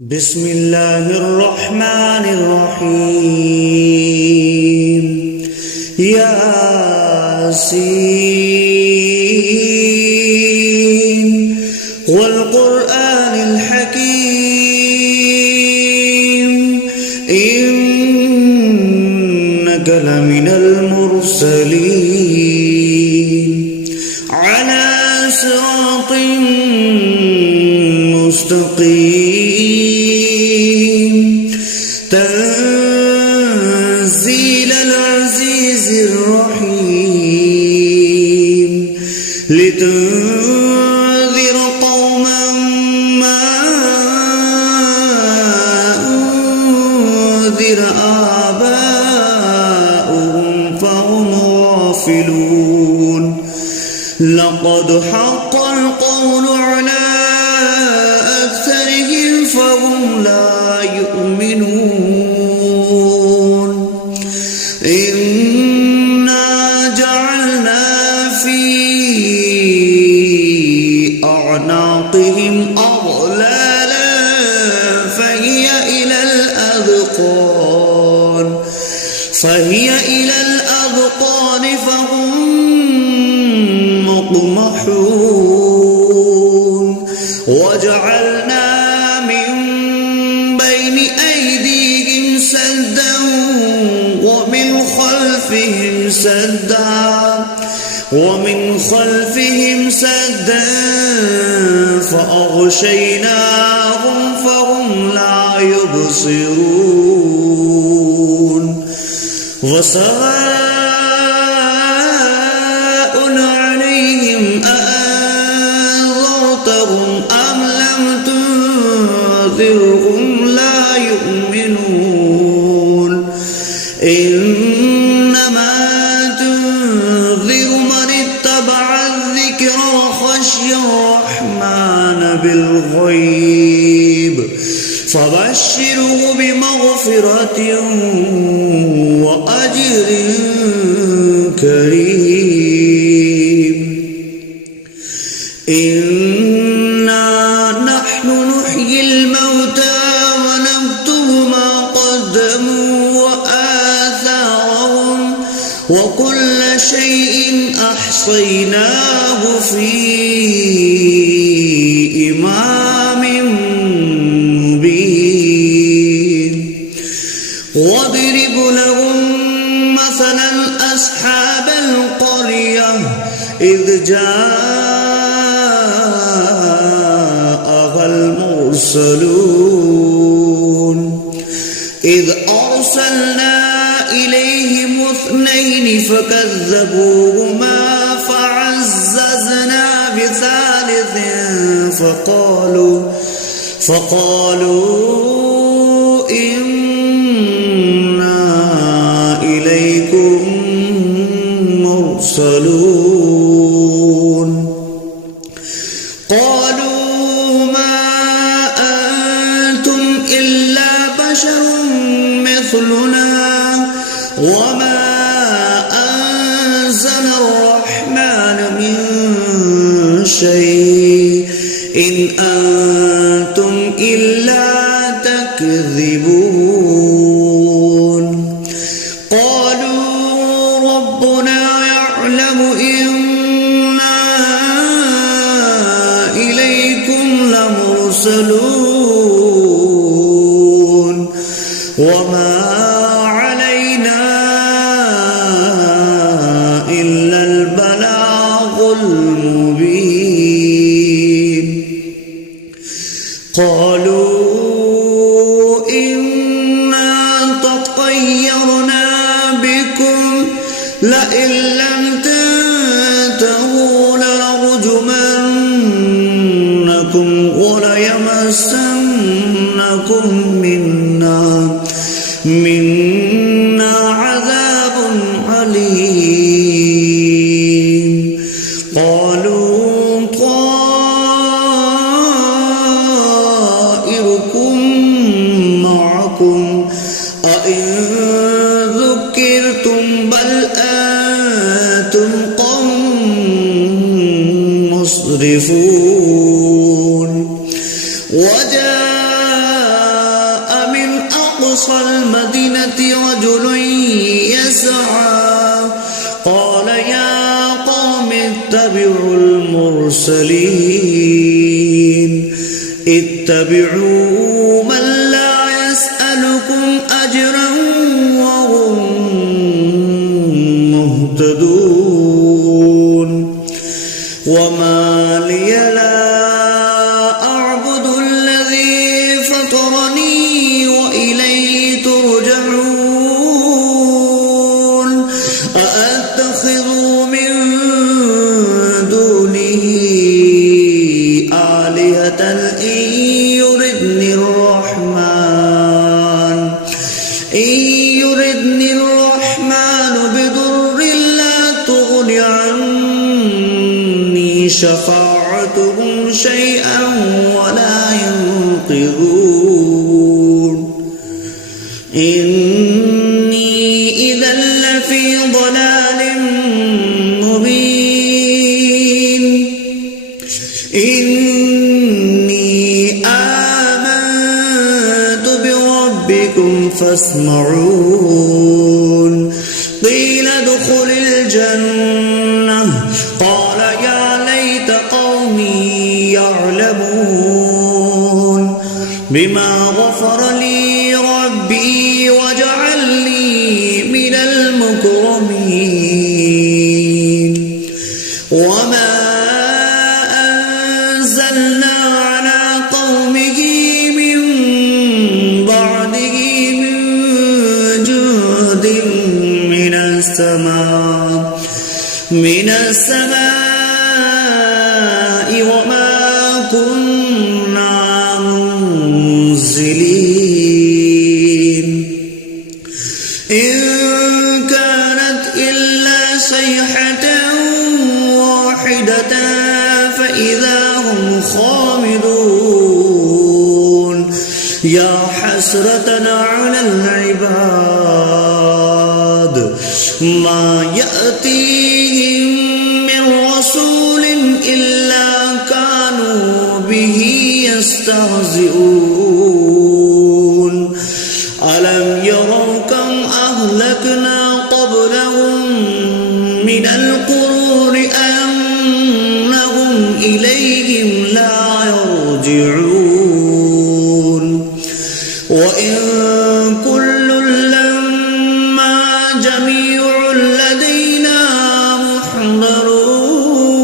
بسم الله الرحمن الرحيم ياسين والقرآن الحكيم إنك لمن المرسلين على صراط مستقيم تنزيل العزيز الرحيم لتنذر قوما ما أنذر آباؤهم فهم غافلون لقد حق القول على أكثرهم فهم لا يؤمنون إنا جعلنا في أعناقهم أغلالا فهي إلى الأذقان فهم مقمحون وجعلنا من بين أيديهم سدا ومن خلفهم سدا فأغشيناهم فهم لا يبصرون وسواء عليهم أأنذرتهم أم لم تنذرهم لا يؤمنون إنما تنذر من اتبع الذكر وخشي الرحمن بالغيب فبشره بمغفرة وأجر كريم إنا نحن نحيي الموتى ونكتب ما قدموا وآثارهم وكل شيء أحصيناه في إمام مبين واضرب لهم مثلا أصحاب القرية إذ جاءها المرسلون إذ أرسلنا إليهم 2 فكذبوهما فعززنا بثالث فقالوا إنا إليكم مرسلون قالوا ما أنتم إلا بشر مثلنا وما أنزل الرحمن من شيء إن أنتم إلا تكذبون قالوا ربنا يعلم إنا إليكم لمرسلون وما علينا إلا البلاغ المبين قالوا إنا تطيرنا بكم لئن لم تنتهوا لنرجمنكم وليمسنكم منا عذاب عليم قالوا طائركم معكم أئن ذكرتم بل أنتم قوم مسرفون وجاء أقصى المدينة رجل يسعى قال يا قوم اتبعوا المرسلين اتبعوا من لا يسألكم أجرا وهم مهتدون وما لي لا أعبد الذي فطرني وإليه ترجعون أأتخذ من دونه آلهة إن يردني الرحمن بضر لا تغن عني شفاعتهم شيئا ولا ينقذون إني إذا لفي ضلال مبين إني آمنت بربكم فاسمعون قيل ادخل الجنة قال يا ليت قومي يعلمون بما غفر لي ربي وجعلني من المكرمين وما أنزلنا على قومه من بعده من جند من السماء وما كنا منزلين إن كانت إلا صيحة واحدة فإذا هم خامدون يا حسرة على العباد ما يأتيهم من رسول إلا كانوا به يستهزئون ألم يروا كم أهلكنا قبلهم من القرون أنهم إليهم لا يرجعون وإن كل لما جميع لدينا محضرون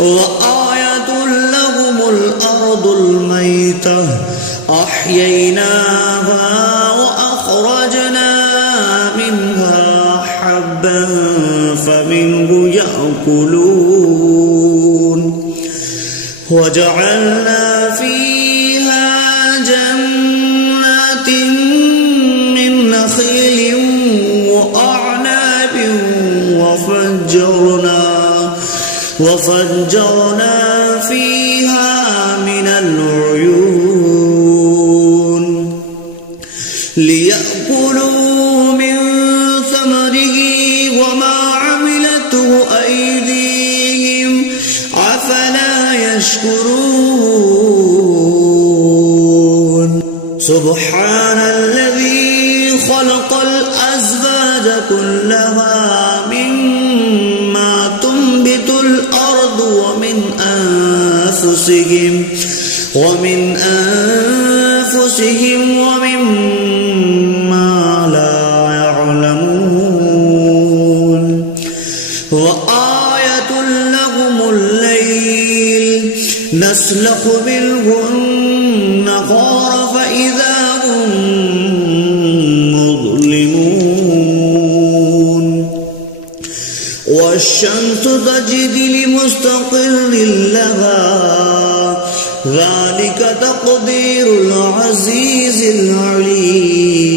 وآية لهم الأرض الميتة أحييناها وأخرجنا منها حبا فمنه يأكلون وجعلنا فيها جنات من نخيل وأعناب وفجرنا فيها من العيون ليأكلوا من ثمره وما عملته أيديهم أفلا يشكرون سبحان الذي خلق الأزواج كلها مما تنبت الأرض ومن أنفسهم ومما لا يعلمون وآية لهم الليل نسلخ منه النهار فإذا هم مظلمون والشمس تجري لمستقر لها ذلك تقدير العزيز العليم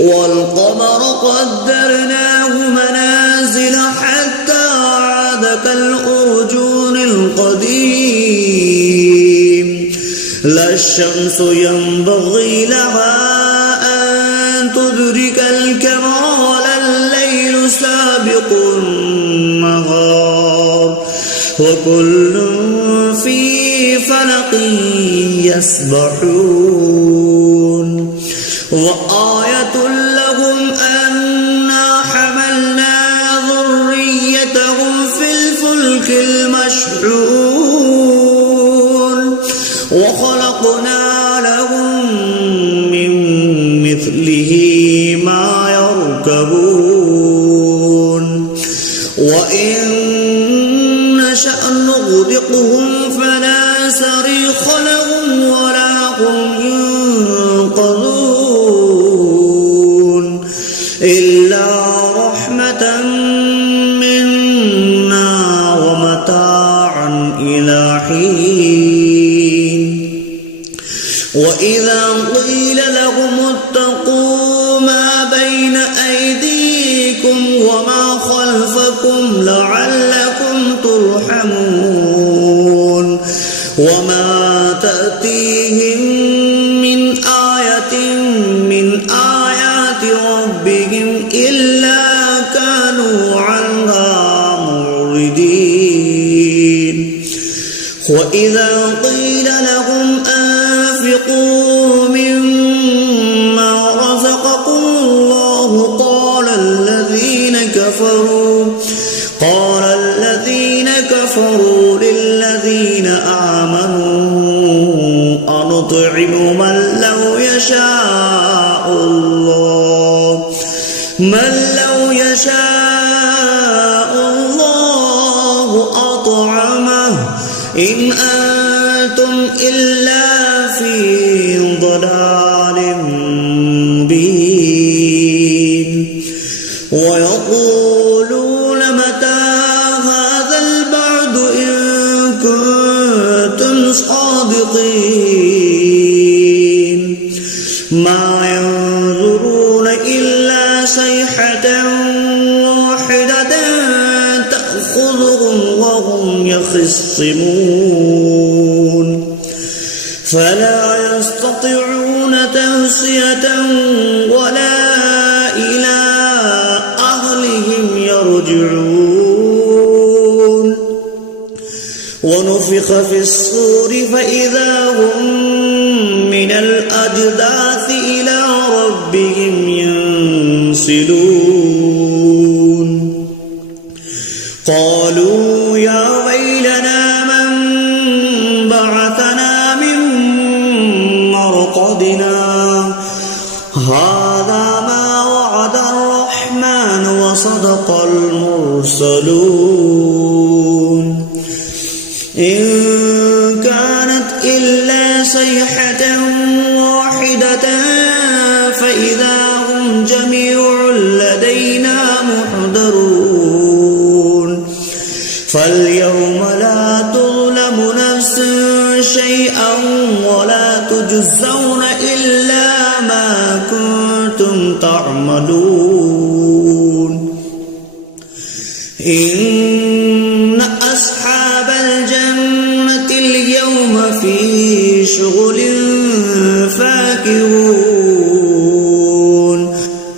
والقمر قدرناه منازل حتى عاد كالأرجون القديم لا الشمس ينبغي لها أن تدرك القمر ولا الليل سابق النهار وكل في فلق يسبحون وآية لهم أنا حملنا ذريتهم في الفلك المشحون وخلقنا لهم من مثله ما يركبون وإن نشأ نغرقهم فلا صريخ لهم ولا هم ينقذون إلا رحمة منا ومتاعا إلى حين وإذا قيل لهم اتقوا ما بين أيديكم وما خلفكم لعلكم ترحمون وما تأتيهم من آية من آيات ربهم إلا كانوا عنها معرضين وإذا قيل لهم أنفقوا مما رزقكم الله قال الذين كفروا للذين آمنوا أنطعم من لو يشاء الله أطعمه إن أنتم إلا في ضلال مبين ويقولون متى هذا البعد إن كنتم صادقين ما ينظرون إلا صيحة واحدة تأخذهم وهم يخصمون فلا يستطيعون توصية ولا إلى أهلهم يرجعون ونفخ في الصور فإذا هم من الأجداث إلى ربهم ينسلون قالوا يا ويلنا من بعثنا من مرقدنا هذا ما وعد الرحمن وصدق المرسلون إن كانت إلا صيحة واحدة فإذا هم جميع لدينا محضرون فاليوم لا تظلم نفس شيئا ولا تجزون إلا ما كنتم تعملون إن أصحاب الجنة اليوم في شغل فاكهون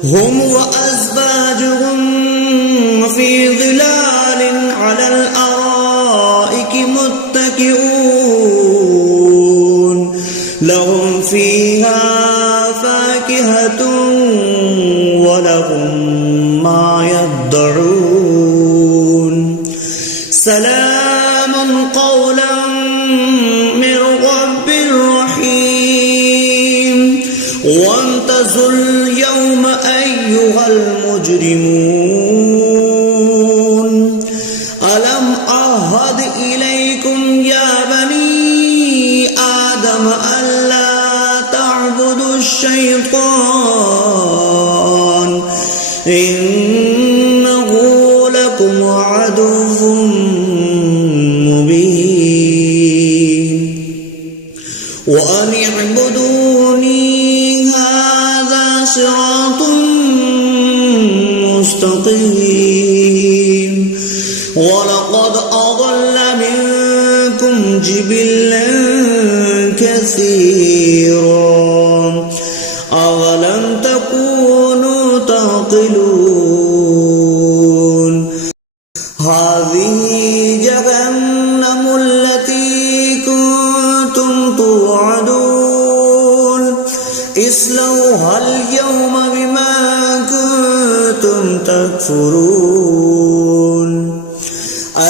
هم وأزواجهم في ظلال على الأرائك متكئون لهم فيها فاكهة ولهم ما يدعون سلام قولا من رب رحيم وامتازوا اليوم أيها المجرمون ألم أعهد إليكم يا بني آدم ألا تعبدوا الشيطان إنه لكم عدو مبين وأن اعبدوني هذا صراط مستقيم ولقد أضل منكم جبلا كثيرا أولم تكونوا تعقلون هذه جهنم التي كنتم اصلوها اليوم بما كنتم تكفرون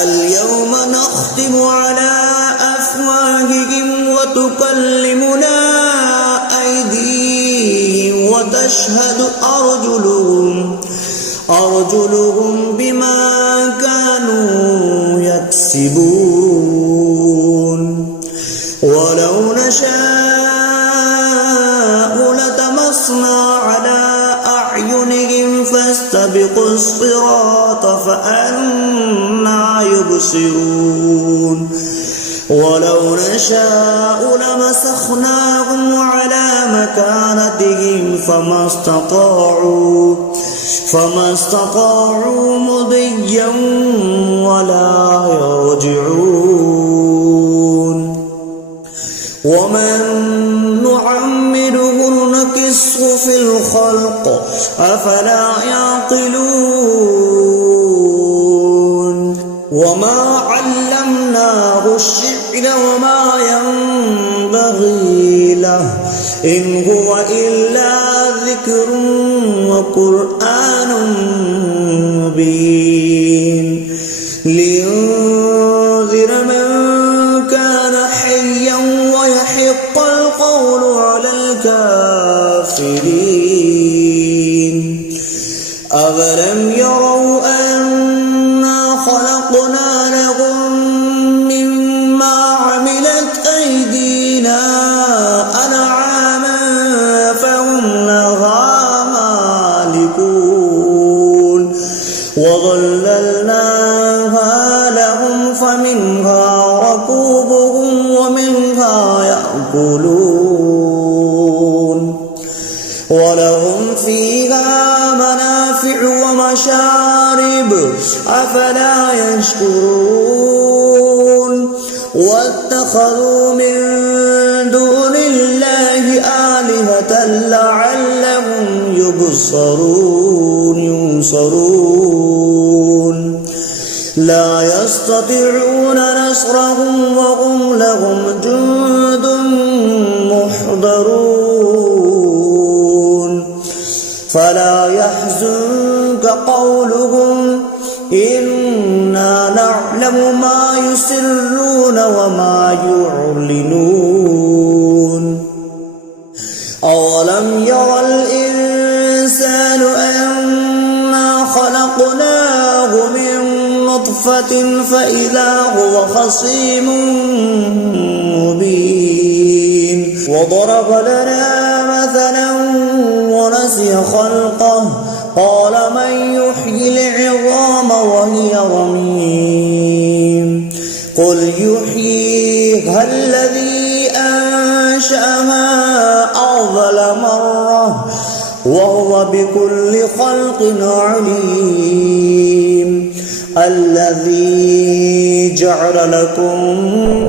اليوم نختم على أفواههم وتكلمنا أيديهم وتشهد أرجلهم بما كانوا يكسبون ولو نشاء لطمسنا على أعينهم فاستبقوا الصراط فأنى يبصرون ولو نشاء لمسخناهم على مكانتهم فما استطاعوا مضيا ولا يرجعون ومن نعمره نكسه في الخلق أفلا يعقلون وما علمناه الشعر وما ينبغي له إن هو إلا ذكر وقرآن مبين لينذر من كان حيا ويحق القول على الكافرين أولم يروا أنا خلقنا لهم مما عملت أيدينا أنعاما فهم لها مالكون وظللناها لهم فمنها ركوبهم ومنها يأكلون ولهم فيها منافع ومشارب أفلا يشكرون واتخذوا من دون الله آلهة لعلهم ينصرون لا يستطيعون نصرهم وهم لهم جند محضرون فلا يحزنك قولهم إنا نعلم ما يسرون وما يعلنون أولم ير الإنسان أنا خلقناه من نطفة فإذا هو خصيم مبين وضرب لنا مثلا ونسي خلقه قال من يحيي العظام وهي رميم قل يحييها الذي أنشأها أول مرة وهو بكل خلق عليم الذي جعل لكم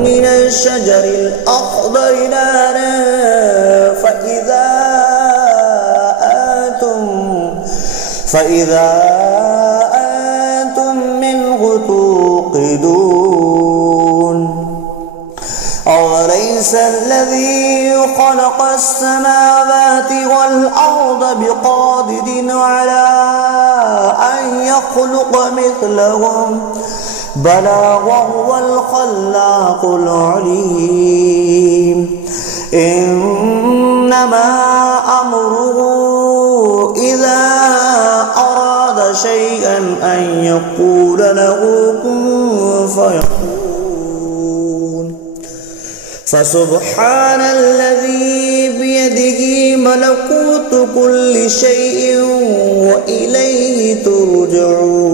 من الشجر الأخضر نارا فإذا أنتم منه توقدون أوليس الذي خلق السماوات والأرض بقادر على أن يخلق مثلهم بلى وهو الخلاق العليم إنما أمره إذا أراد شيئا أن يقول له كن فيكون فسبحان الذي بيده ملكوت كل شيء وإليه ترجعون